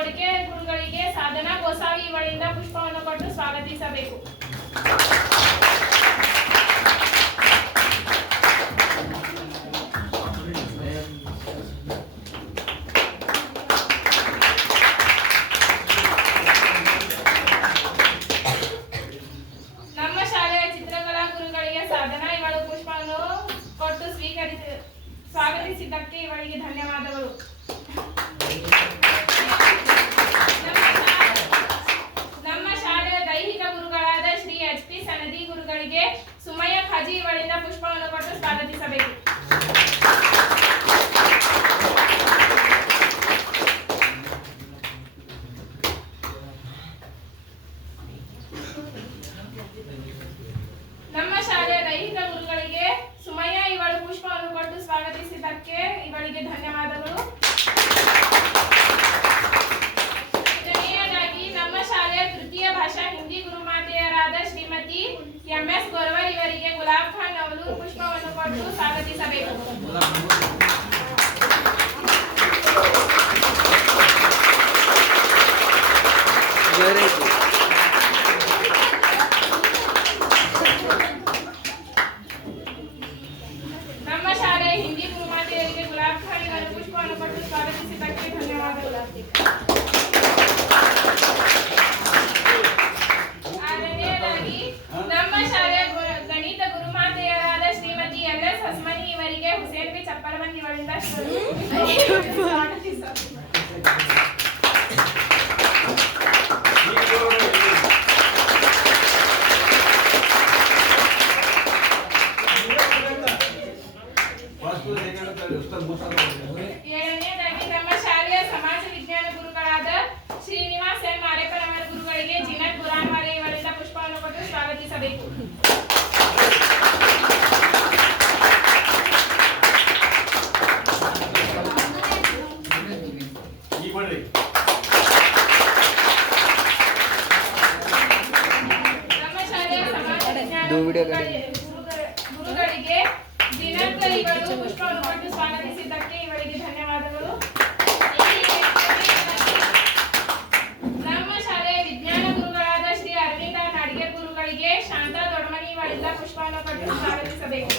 ಗೋಡಿಕೆ ಗುರುಗಳಿಗೆ ಸಾಧನಾ ಗೋಸಾವಿ ಇವಳಿಂದ ಪುಷ್ಪವನ್ನು ಕೊಟ್ಟು ಸ್ವಾಗತಿಸಬೇಕು. ನಮ್ಮ ಶಾಲೆಯ ಚಿತ್ರಕಲಾ ಗುರುಗಳಿಗೆ ಸಾಧನಾ ಇವಳು ಪುಷ್ಪವನ್ನು ಕೊಟ್ಟು ಸ್ವೀಕರಿಸಿ, ಸ್ವಾಗತಿಸಿದ್ದಕ್ಕೆ ಇವಳಿಗೆ ಧನ್ಯವಾದಗಳು. ಗುರುಗಳಿಗೆ ಸುಮಯ್ಯ ಖಾಜಿ ಇವಳಿಂದ ಪುಷ್ಪವನ್ನು ಕೊಟ್ಟು ಸ್ವಾಗತಿಸಬೇಕು. ನಮ್ಮ ಶಾಲೆಯ ದೈಹಿಕ ಗುರುಗಳಿಗೆ ಸುಮಯ್ಯ ಇವಳು ಪುಷ್ಪವನ್ನು ಕೊಟ್ಟು ಸ್ವಾಗತಿಸಿದ್ದಕ್ಕೆ ಇವಳಿಗೆ ಧನ್ಯವಾದಗಳು ಕೊನೆಯದಾಗಿ ನಮ್ಮ ಶಾಲೆಯ ತೃತೀಯ ಭಾಷಾ ಹಿಂದಿ ಗುರುಮಾತೆಯರಾದ ಶ್ರೀಮತಿ ಎಂ ಎಸ್ ಗೊರವರ್ ಇವರಿಗೆ ಗುಲಾಬ್ ಖಾನ್ ಅವರು ಪುಷ್ಪವನ್ನು ಕೊಟ್ಟು ಸ್ವಾಗತಿಸಬೇಕು ಜೋರೈತಿ ನಮ್ಮ ಶಾಲೆಯ ಹಿಂದಿ ಗುರುಮಾತೆಯರಿಗೆ ಗುಲಾಬ್ ಇವರು ಪುಷ್ಪವನ್ನು ಕೊಟ್ಟು ಸ್ವಾಗತಿಸಿದ್ದಕ್ಕೆ ಧನ್ಯವಾದಗಳು. ಆರನೆಯದಾಗಿ, ನಮ್ಮ ಶಾಲೆಯ ಗಣಿತ ಗುರುಮಾತೆಯರಾದ ಶ್ರೀಮತಿ ಎಲ್ ಎಸ್ ಹಸ್ಮನಿ ಇವರಿಗೆ ಹುಸೇನ್ ಬಿ ಚಪ್ಪರವನ್ ಇವರಿಂದ ಸ್ವಾಗತಿಸ ಏಳನೆಯದಾಗಿ ನಮ್ಮ ಶಾಲೆಯ ಸಮಾಜ ವಿಜ್ಞಾನ ಗುರುಗಳಾದ ಶ್ರೀನಿವಾಸ್ ಎನ್ ಮಾರೇಪನವರ ಗುರುಗಳಿಗೆ ಜಿನತ್ ಬುರಾನ್ವಾಲೆ ಇವರಿಂದ ಪುಷ್ಪವನ್ನು ಕೊಟ್ಟು ಸ್ವಾಗತಿಸಬೇಕು ನಮ್ಮ ಶಾಲೆಯ ಸಮಾಜ ವಿಜ್ಞಾನ ದೋ ವಿಡಿಯೋ ಗುರುಗಳಿ- ಗುರುಗಳ- ಗುರುಗಳಿಗೆ ದಿನಾಂಕ ಇವರು ಪುಷ್ಪವನ್ನು ಕೊಟ್ಟು ಸ್ವಾಗತಿಸಿದ್ದಕ್ಕೆ ಇವರಿಗೆ ಧನ್ಯವಾದಗಳು ನಮ್ಮ ಶಾಲೆಯ ವಿಜ್ಞಾನ ಗುರುಗಳಾದ ಶ್ರೀ ಅರವಿಂದ ನಾಡಿಗೆ ಗುರುಗಳಿಗೆ ಶಾಂತಾ ದೊಡ್ಮನಿ ಸ್ವಾಗತಿಸಬೇಕು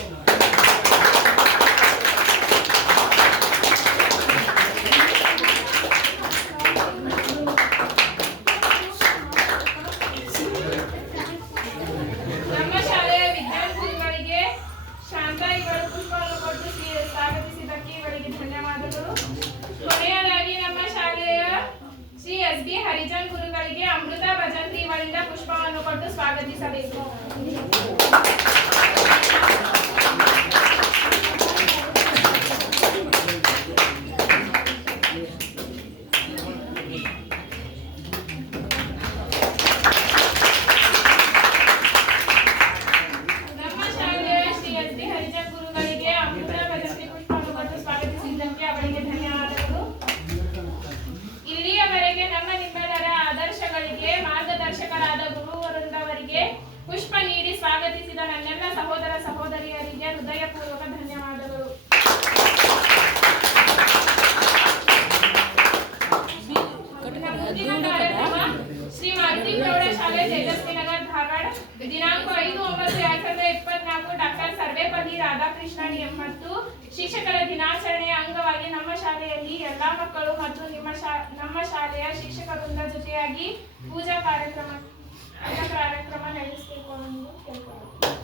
ನಮ್ಮ ಶಾಲೆಯ ವಿದ್ಯಾರ್ಥಿಗಳಿಗೆ ಗುರುಗಳಿಗೆ ಶಾಂತಾ ಇವರು ಪುಷ್ಪವನ್ನು ಕೊಟ್ಟು ಸ್ವೀ- ಸ್ವಾಗತಿಸಿದ್ದಕ್ಕೆ ಇವರಿಗೆ ಧನ್ಯವಾದಗಳು. ಕೊನೆಯದಾಗಿ ನಮ್ಮ ಶಾಲೆಯ ಶ್ರೀ ಎಸ್ ಬಿ ಹರಿಜನ್ ಗುರುಗಳಿಗೆ ಅಮೃತ ಭಜಂತಿ ಇವರಿಂದ ಪುಷ್ಪವನ್ನು ಕೊಟ್ಟು ಸ್ವಾಗತಿಸಬೇಕು ನಮ್ಮ ಶಾಲೆಯ ಶ್ರೀ ಎಸ್ ಬಿ ಹರಿಜನ್ ಗುರುಗಳಿಗೆ ಅಮೃತ ಭಜಂತಿ ಪುಷ್ಪವನ್ನು ಕೊಟ್ಟು ಸ್ವಾಗತಿಸಿದ್ದಕ್ಕೆ ಅವರಿಗೆ ಧನ್ಯವಾದಗಳು ಇಲ್ಲಿಯವರೆಗೆ ನಮ್ಮ ನಿಮ್ಮೆಲ್ಲರ ಆದರ್ಶಗಳಿಗೆ ಮಾರ್ಗದರ್ಶಕರಾದ ಗುರುವೃಂದವರಿಗೆ ಪುಷ್ಪ ನೀಡಿ ಸ್ವಾಗತಿಸಿದ ನನ್ನೆಲ್ಲ ಸಹೋದರ ಸಹೋದರಿಯರಿಗೆ ಹೃದಯಪೂರ್ವಕ ಧನ್ಯವಾದಗಳು ಶ್ರೀ ಮಾರುತಿ ಪ್ರೌಢಶಾಲೆ ತೇಜಸ್ವಿ ನಗರ್ ಧಾರವಾಡ ದಿನಾಂಕ ಐದು ಒಂಬತ್ತು ಎರಡ್ ಸಾವಿರದ ಇಪ್ಪತ್ನಾಲ್ಕು ಡಾಕ್ಟರ್ ಸರ್ವೇಪಲ್ಲಿ ಎಂ ಮತ್ತು ಶಿಕ್ಷಕರ ದಿನಾಚರಣೆಯ ಅಂಗವಾಗಿ ನಮ್ಮ ಶಾಲೆಯಲ್ಲಿ ಎಲ್ಲಾ ಮಕ್ಕಳು ಮತ್ತು ನಿಮ್ಮ ನಮ್ಮ ಶಾಲೆಯ ಶಿಕ್ಷಕರಿಂದ ಜೊತೆಯಾಗಿ ಪೂಜಾ ಕಾರ್ಯಕ್ರಮ ಕಾರ್ಯಕ್ರಮ ನಡೆಸಬೇಕು ಎಂದು ಕೇಳ್ಕೊಳ್ಳುತ್ತೇನೆ.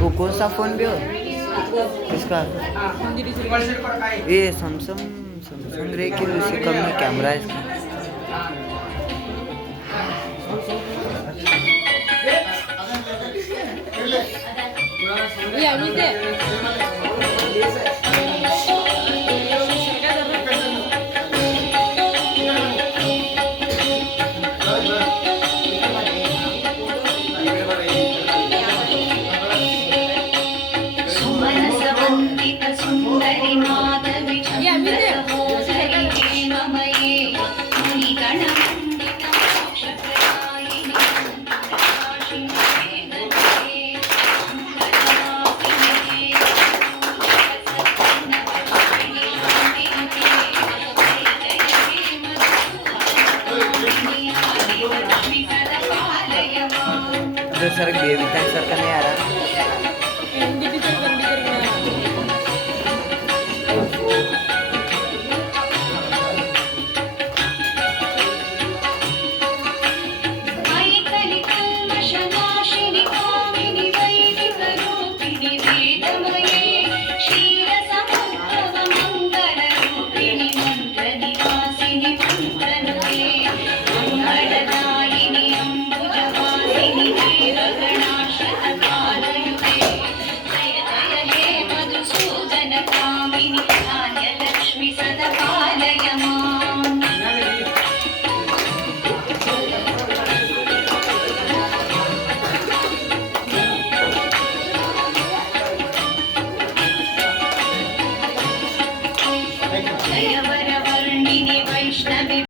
वो कौन सा फोन भी हो इसका ये सैमसंग सैमसंग रे के उससे कम में कैमरा है इसका udah sering dia bintang